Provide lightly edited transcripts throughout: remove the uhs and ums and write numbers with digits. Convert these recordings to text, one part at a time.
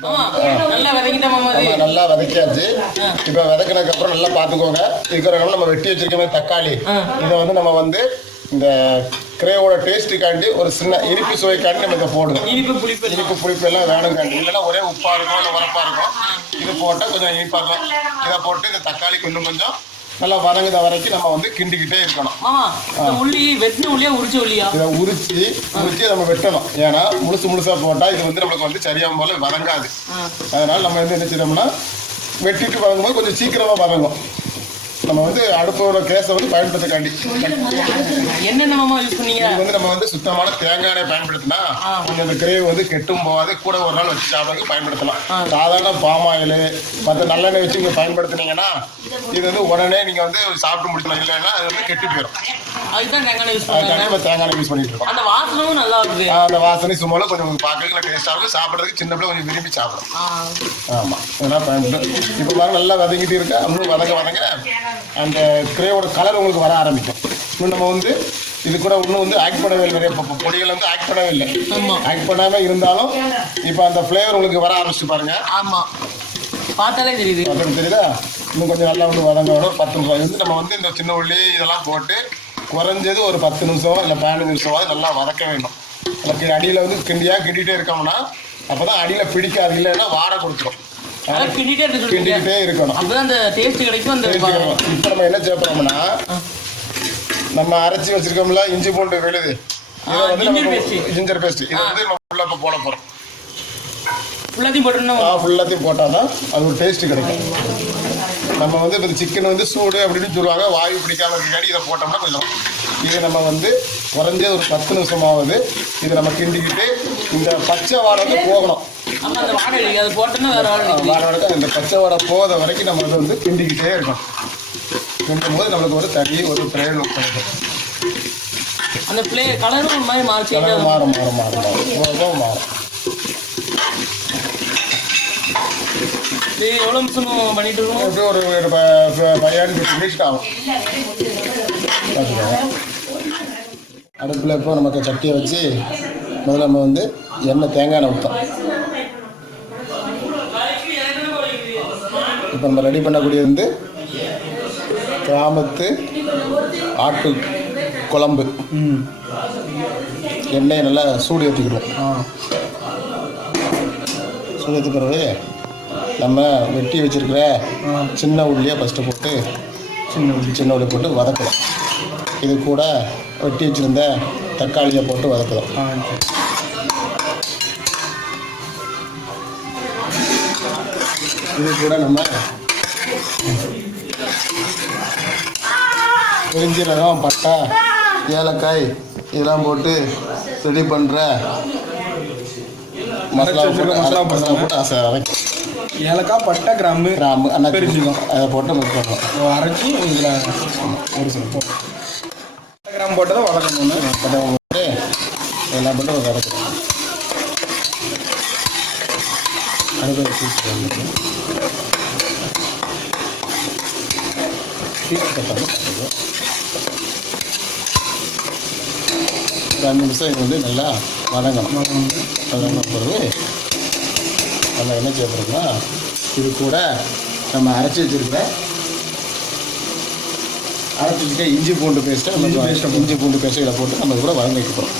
நல்லா வதக்கியாச்சு. இப்போ வதக்கினதுக்கு அப்புறம் நல்லா பார்த்துக்கோங்க. இருக்கிற நம்ம வெட்டி வச்சிருக்க தக்காளி இதை வந்து நம்ம வந்து இந்த கிரேவோட டேஸ்ட்டுக்காண்டி ஒரு சின்ன இனிப்பு சுவைக்காண்டி நம்ம இதை போடுவோம். இனிப்பு புளிப்பு எல்லாம் வேணுங்காண்டி, இல்லைன்னா ஒரே உப்பாக இருக்கும் இல்லை உரப்பாக இருக்கும். இது போட்டால் கொஞ்சம் இனிப்பாக இருக்கும். இதை போட்டு இந்த தக்காளி கொஞ்சம் நல்லா வதங்குத வரைக்கும் நம்ம வந்து கிண்டிக்கிட்டே இருக்கணும். இதை உரிச்சு நம்ம வெட்டணும். ஏன்னா முழுசா போட்டால் இது வந்து நம்மளுக்கு வந்து சரியாக போல வதங்காது. அதனால நம்ம வந்து என்ன செய்யணும்னா வெட்டிட்டு வதங்கும்போது கொஞ்சம் சீக்கிரமாக வதங்கும். நம்ம வந்து அடுப்போட கேஸை வந்து பயன்படுத்தக்காண்டி என்னென்ன யூஸ் பண்ணீங்க? இது வந்து நம்ம வந்து சுத்தமான தேங்காய் எண்ணெய் பயன்படுத்தினா கொஞ்சம் அந்த கிரேவி வந்து கெட்டும் போகாது. கூட ஒரு நாள் வச்சு சாப்பிட்றதுக்கு பயன்படுத்தலாம். சாதாரண பாம் ஆயில் மற்ற நல்லெண்ணெய் வச்சு நீங்கள் பயன்படுத்தினீங்கன்னா இது வந்து உடனே நீங்கள் வந்து சாப்பிட்டு முடிக்கலாம். இல்லைன்னா அது வந்து கெட்டு போயிடும். அதுதான் தேங்காய் யூஸ் பண்ணிட்டு இருக்கோம். அந்த வாசனையும் நல்லா இருக்குது. அந்த வாசனை சும்மாலும் கொஞ்சம் பார்க்கறதுக்கு டேஸ்டாக இருக்கும். சாப்பிட்றதுக்கு சின்ன பிள்ளை கொஞ்சம் விரும்பி சாப்பிடும். ஆமாம், இதெல்லாம் பயன்படும். இப்போ பாருங்க நல்லா வதங்கிட்டு இருக்கு. இன்னும் வதங்க அந்த கிரேவோட கலர் உங்களுக்கு வர ஆரம்பிக்கும். இன்னும் நம்ம வந்து இது கூட இன்னும் வந்து ஆக்ட் பண்ணவே இல்லை. நிறைய பொடிகள் வந்து ஆக்ட் பண்ணவே இல்லை. ஆக்ட் பண்ணாமல் இருந்தாலும் இப்போ அந்த ஃப்ளேவர் உங்களுக்கு வர ஆரம்பிச்சு பாருங்க. ஆமாம், பார்த்தாலே தெரியுது. தெரியுதா? இன்னும் கொஞ்சம் நல்லா வந்து வதங்கணும். 10 நிமிஷம் வந்து நம்ம வந்து இந்த சின்ன உள்ளி இதெல்லாம் போட்டு குறைஞ்சது ஒரு 10 நிமிஷம் இல்லை 15 நிமிஷமாவது நல்லா வதக்க வேண்டும். அதுக்கு அடியில் வந்து கிண்டிகிட்டே இருக்கோம்னா அப்போ தான் அடியில் பிடிக்காது. இல்லைன்னா வாடை கொடுத்துரும். கிண்டிகிட்டே இருக்கணும். இப்போ நம்ம என்ன சேர்ப்போம்னா நம்ம அரைச்சி வச்சிருக்கோம்ல இஞ்சி பூண்டு விழுது, இதை வந்து ஜிஞ்சர் பேஸ்ட் இதை வந்து நம்ம ஃபுல்லாக இப்போ போட போகிறோம். ஃபுல்லாத்தையும் போட்டால் தான் அது ஒரு டேஸ்ட்டு கிடைக்கும். நம்ம வந்து இப்போ சிக்கன் வந்து சூடு அப்படின்னு சொல்லுவாங்க. வாயு பிடிக்காம இருக்காடி இதை போட்டோம்னா கொஞ்சம் இது நம்ம வந்து குறைஞ்ச ஒரு 10 நிமிஷமாவது இதை நம்ம கிண்டிக்கிட்டு இந்த பச்சை வாடை வந்து போகணும். அந்த பச்சை வாடை போகிற வரைக்கும் நம்ம அதை வந்து கிண்டிக்கிட்டே இருக்கணும். கிண்டும் போது நம்மளுக்கு ஒரு தனி ஒரு ஃப்ளேவர் கிடைக்கும். அந்த கலரும் மாறும். எவ்வளோ நிமிஷம் பண்ணிட்டு இருக்கோம்? எப்படி ஒரு 5-10 நிமிஷம் ஆகும். அடுப்பில் இப்போ நமக்கு சட்டியை வச்சு முதல்ல நம்ம வந்து தேங்காய் எண்ணெய் ஊற்றோம். இப்போ நம்ம ரெடி பண்ணக்கூடிய வந்து கிராமத்து ஆட்டு குழம்பு எண்ணெயை நல்லா சூடு ஏற்றிக்கிடுவோம். சூடு ஏற்றி பிறகு நம்ம வெட்டி வச்சுருக்கிற சின்ன உள்ளியை ஃபஸ்ட்டு போட்டு சின்ன உள்ளி போட்டு வதக்கலாம். இது கூட வெட்டி வச்சுருந்த தக்காளியை போட்டு வதக்கலாம். இது கூட நம்ம பெருஞ்சீரகம், பட்டை, ஏலக்காய் இதெல்லாம் போட்டு ரெடி பண்ணுற மசாலா போட்டு அரைக்கும். ஏலக்காய், பட்டை, கிராம்பு பெருஞ்சீரகம் அதை போட்டு மிக்ஸ் பண்ணுவோம். அரைச்சி இதில் ஒரு சில கிராம் போட்டு தான் வதக்கணும். பட்டை போட்டு இதெல்லாம் போட்டு வதக்கணும். அடுத்த ஒரு 5 நிமிஷம் இது வந்து நல்லா வதங்கணும். வதங்கின பிறகு நல்லா என்ன செய்யப்படுறோம்னா இது கூட நம்ம அரைச்சி வச்சுருக்க இஞ்சி பூண்டு பேஸ்ட்டை இஞ்சி பூண்டு பேஸ்ட்டை இதை போட்டு நம்ம கூட வதங்க வைக்க போகிறோம்.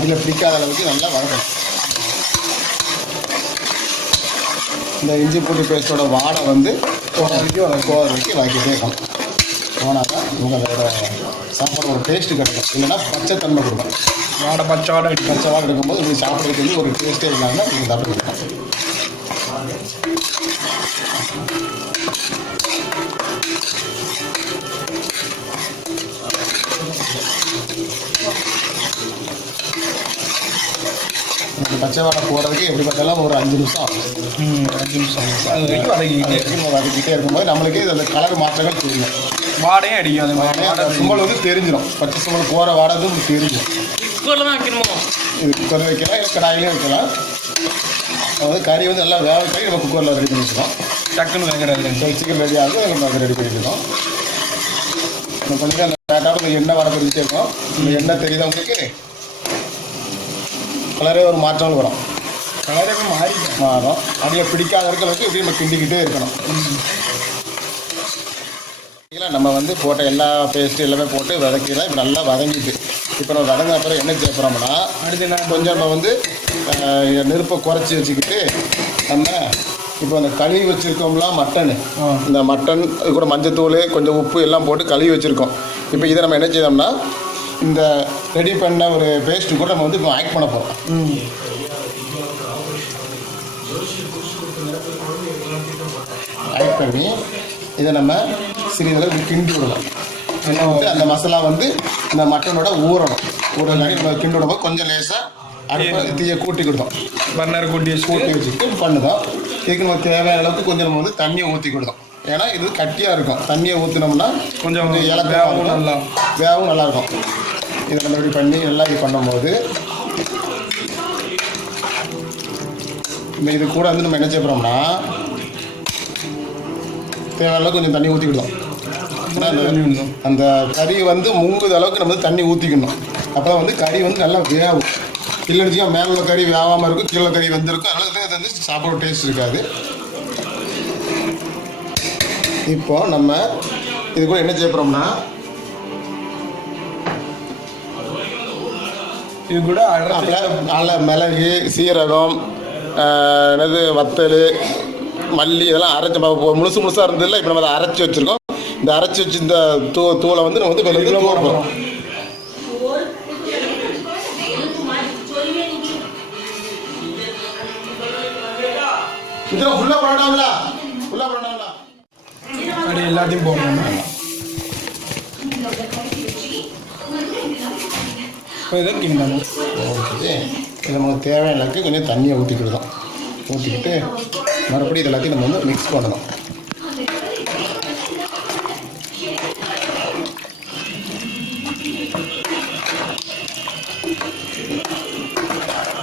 அதில் பிடிக்காத அளவுக்கு நல்லா வதக்கணும். இந்த இஞ்சி பூண்டு பேஸ்ட்டோட வாடை வந்து போகிற வரைக்கும் வதக்கிட்டே இருக்கணும். போனால் தான் உங்களோட சாப்பாடு ஒரு டேஸ்ட்டு கிடைக்கும். இல்லைன்னா பச்சைத்தன்மை கொடுக்கும். பச்சை வாடை எடுக்கும்போது உங்களுக்கு சாப்பிட்றதுக்கு வந்து ஒரு டேஸ்ட்டே இல்லாமல் நீங்கள் சாப்பிட்டு கொடுக்கும். பச்சை வாடை போகிறதுக்கு எப்படி பார்த்தாலும் ஒரு 5 நிமிஷம் ஆகும். 5 நிமிஷம் அது வரைக்கும் வதக்கிட்டே இருக்கும்போது நம்மளுக்கு அந்த கலர் மாற்றங்கள் தெரியும். வாடையும் அடிக்கும். அந்த வாடை சும்பல் வந்து தெரிஞ்சிடும். பச்சை சும்பல் போகிற வாடை வந்து தெரிஞ்சிடும். குக்கரில் தான் வைக்கணுமோ? இது குக்கர் வைக்கலாம், இல்லை கடாயிலையும் வைக்கலாம். வந்து கறி வந்து நல்லா வேக கறி நம்ம குக்கரில் ரெடி பண்ணி வச்சுக்கோம். டக்குன்னு வேகிறது சிக்கன் ரெடி ஆகுது நம்ம அதை ரெடி பண்ணிக்கணும். நம்ம கொஞ்சம் அந்த லேட்டாக எண்ணெய் வர பண்ணிட்டே இருக்கோம். இந்த எண்ணெய் தெரியுதா உங்களுக்கு? கலரே ஒரு மாற்றம் வரும். கலரே மாறும். அப்படியே பிடிக்காத இருக்கிறதுக்கு இப்படி நம்ம கிண்டிக்கிட்டே இருக்கணும். நம்ம வந்து போட்ட எல்லா பேஸ்ட்டு எல்லாமே போட்டு வதக்கிடலாம். இப்போ நல்லா வதங்கிட்டு இப்போ நம்ம வதங்க அப்புறம் என்ன செய்யப்படுறோம்னா அடுத்து கொஞ்சம் நம்ம வந்து நெருப்பை குறைச்சி வச்சுக்கிட்டு நம்ம இப்போ அந்த கழுவி வச்சுருக்கோம்ல மட்டன், இந்த மட்டன் அது கூட மஞ்சத்தூள் கொஞ்சம் உப்பு எல்லாம் போட்டு கழுவி வச்சுருக்கோம். இப்போ இதை நம்ம என்ன செய்யணும்னா இந்த ரெடி பண்ண ஒரு பேஸ்ட்டு கூட நம்ம வந்து இப்போ ஆட் பண்ண போகிறோம். ஆட் பண்ணி இதை நம்ம சிறிதளவு கிண்டி விடணும். ஏன்னா வந்து அந்த மசாலா வந்து இந்த மட்டனோட ஊறணும். ஊறலாடி நம்ம கிண்டி விடும்போது கொஞ்சம் லேசாக அடுப்பை தீயை கூட்டி கொடுத்தோம். பர்னர் கூட்டி வச்சுட்டு பண்ணுதோம். இதுக்கு நம்ம தேவையான அளவுக்கு கொஞ்சம் நம்ம வந்து தண்ணியை ஊற்றி கொடுத்தோம். ஏன்னா இது கட்டியாக இருக்கும். தண்ணியை ஊற்றினோம்னா கொஞ்சம் இலக்காவும் நல்லாயிருக்கும். இதை நம்ம இப்படி பண்ணி நல்லா இது பண்ணும்போது இது கூட வந்து நம்ம என்ன செய்யப்படுறோம்னா தேவையான அளவுக்கு கொஞ்சம் தண்ணி ஊற்றிக்கிட்டோம். அந்த கறி வந்து முங்குத அளவுக்கு நம்ம தண்ணி ஊற்றிக்கணும். அப்போ தான் வந்து கறி வந்து நல்லா வேகும். இல்லைன்னு மேலே உள்ள கறி வேகாமல் இருக்கும், கீழே கறி வந்துருக்கும். அதனால தான் இது வந்து சாப்பிட டேஸ்ட் இருக்காது. இப்போ நம்ம இது கூட என்ன செய்யப்படுறோம்னா இது கூட நல்ல மிளகு, சீரகம், என்னது வத்தல், மல்லி இதெல்லாம் அரைச்சி முழுசாக இருந்ததில்ல. இப்போ நம்ம அதை அரைச்சி வச்சுருக்கோம். இந்த அரைச்சி வச்சு இந்த தூளை வந்து நம்ம வந்து வெளியில் போடுறோம். இதில் ஃபுல்லாக பண்ணாங்களா அப்படி எல்லாத்தையும் போடணும். இப்போ இதை கிண்டணும். ஓகே, இது நமக்கு தேவையான அளவுக்கு கொஞ்சம் தண்ணியை ஊற்றிக்கிடுதோம். ஊற்றிக்கிட்டு மறுபடியும் இது எல்லாத்தையும் நம்ம வந்து மிக்ஸ் பண்ணணும்.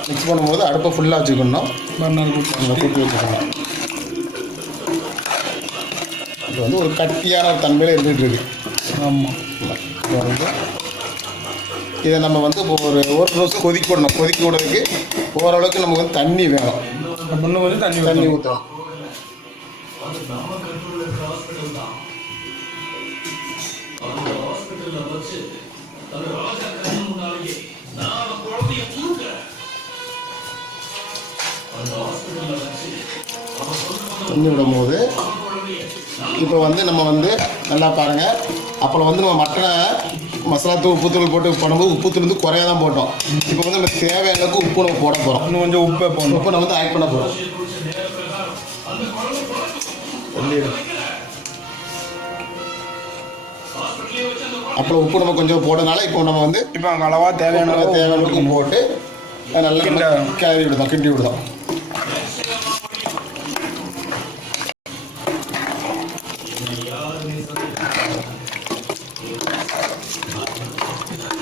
மிக்ஸ் பண்ணும்போது அடுப்பை ஃபுல்லாக வச்சுக்கணும். பர்னர் கூட்டி வச்சுக்கணும். இது வந்து ஒரு கட்டியான ஒரு தன்மையில் இருந்துகிட்டு இருக்கு. ஆமாம். இப்போ வந்து இதை நம்ம வந்து ஒரு நிமிஷம் கொதிக்க விடணும். கொதிக்க விடுறதுக்கு ஓரளவுக்கு நமக்கு வந்து தண்ணி வேணும். முன்ன வந்து தண்ணி ஊற்றணும். தண்ணி விடும்போது இப்போ வந்து நம்ம வந்து நல்லா பாருங்கள். அப்புறம் வந்து நம்ம மட்டனை மசாலா தூள் உப்புத்தூள் போட்டு பண்ணும்போது உப்புத்தூள் வந்து குறையா தான் போட்டோம். இப்போ வந்து நம்ம தேவையான அளவுக்கு உப்பு நம்ம போட போகிறோம். இன்னும் கொஞ்சம் உப்பை நம்ம வந்து ஆட் பண்ண போகிறோம். அப்புறம் உப்பு நம்ம கொஞ்சம் போட்டதுனால இப்போ நம்ம வந்து இப்போ அளவாக தேவையான அளவுக்கு போட்டு நல்லா கிளறி விடுதோம், கிண்டி விடுதோம்.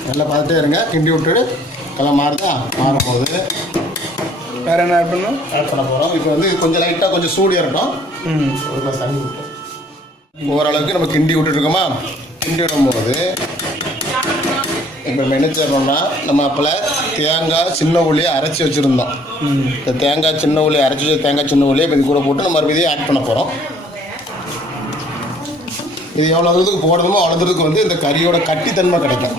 நல்லா பார்த்துட்டே இருங்க. கிண்டி விட்டுட்டு எல்லாம் மாறும்போது வேறு என்ன ஆட் பண்ண போகிறோம். இப்போ வந்து கொஞ்சம் லைட்டாக கொஞ்சம் சூடு இறட்டும். ஒரு கிளாஸ் தண்ணி விட்டோம். ஓரளவுக்கு நம்ம கிண்டி விட்டுருக்கோமா. கிண்டி விடும்போது இப்போ என்ன செய்யணும்னா நம்ம அப்போல தேங்காய் சின்ன உள்ளியை அரைச்சி வச்சுருந்தோம். இந்த தேங்காய் சின்ன உள்ளியை அரைச்சி வச்சு தேங்காய் சின்ன உள்ளியை இப்போ இது கூட போட்டு நம்ம மறுபடியும் ஆட் பண்ண போகிறோம். இது எவ்வளோ தூரத்துக்கு போடணுமோ அவ்வளோ தூரத்துக்கு வந்து இந்த கறியோட கட்டித்தன்மை கிடைக்கும்.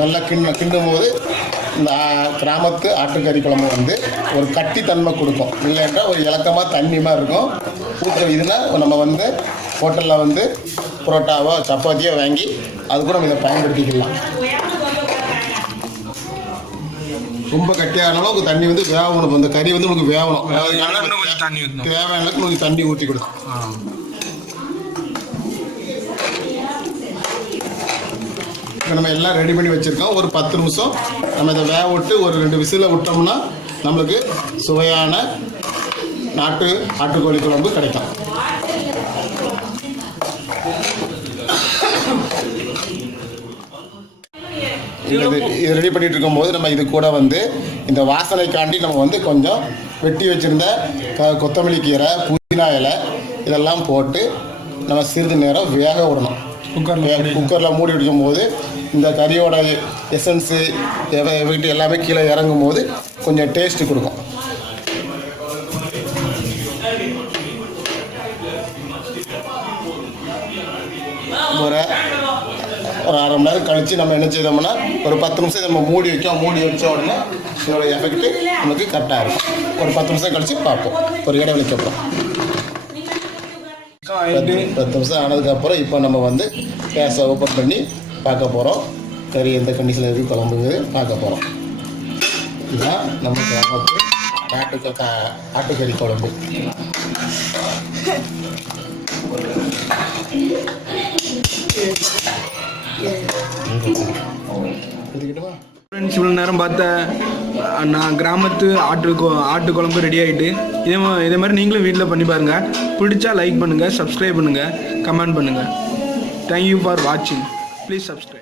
நல்லா கிண்டும் போது இந்த கிராமத்து ஆட்டுக்கறி குழம்பு வந்து ஒரு கட்டித்தன்மை கொடுக்கும். இல்லைன்னா ஒரு இலக்கமாக தண்ணியமாக இருக்கும். இதுனா நம்ம வந்து ஹோட்டலில் வந்து புரோட்டாவோ சப்பாத்தியோ வாங்கி அது கூட நம்ம இதை பயன்படுத்திக்கலாம். ரொம்ப கட்டியான அளவுக்கு தண்ணி வந்து வேகணும். இந்த கறி வந்து உங்களுக்கு வேகணும். தேவையான அளவுக்கு உங்களுக்கு தண்ணி ஊற்றி கொடுக்கும். இப்போ நம்ம எல்லாம் ரெடி பண்ணி வச்சுருக்கோம். ஒரு 10 நிமிஷம் நம்ம இதை வேக விட்டு ஒரு 2 விசிலில் விட்டோம்னா நம்மளுக்கு சுவையான ஆட்டுக்கோழி குழம்பு கிடைக்கும். இது ரெடி பண்ணிட்டு இருக்கும்போது நம்ம இது கூட வந்து இந்த வாசனைக்காண்டி நம்ம வந்து கொஞ்சம் வெட்டி வச்சிருந்த கொத்தமல்லி கீரை, புதினா இலை இதெல்லாம் போட்டு நம்ம சிறிது நேரம் வேக விடணும். குக்கரில் மூடி வைக்கும் போது இந்த கறியோட எசன்ஸு எல்லாமே கீழே இறங்கும் போது கொஞ்சம் டேஸ்ட்டு கொடுக்கும். ஒரு அரை மணி நேரம் கழித்து நம்ம என்ன செய்தோம்னா ஒரு 10 நிமிஷம் நம்ம மூடி வச்ச உடனே இதோட எஃபெக்ட்டு நமக்கு கரெக்டாக இருக்கும். ஒரு 10 நிமிஷம் கழித்து பார்ப்போம். ஒரு இடைவெளிக்கு அப்புறம் 10 நிமிஷம் ஆனதுக்கப்புறம் இப்போ நம்ம வந்து கேஸை ஓப்பன் பண்ணி பார்க்க போகிறோம். கறி எந்த கண்டிஷனில் இருக்குது குழம்புங்கிறது பார்க்க போகிறோம். இதுதான் நம்ம கிராமத்து ஆட்டுக்கறி குழம்பு. ஃப்ரெண்ட்ஸ், இவ்வளோ நேரம் பார்த்த நான் கிராமத்து ஆட்டு குழம்பு ரெடி ஆகிட்டு இதே மாதிரி நீங்களும் வீட்டில் பண்ணி பாருங்கள். பிடிச்சா லைக் பண்ணுங்கள், சப்ஸ்கிரைப் பண்ணுங்கள், கமெண்ட் பண்ணுங்கள். தேங்க்யூ ஃபார் வாட்சிங். Please subscribe.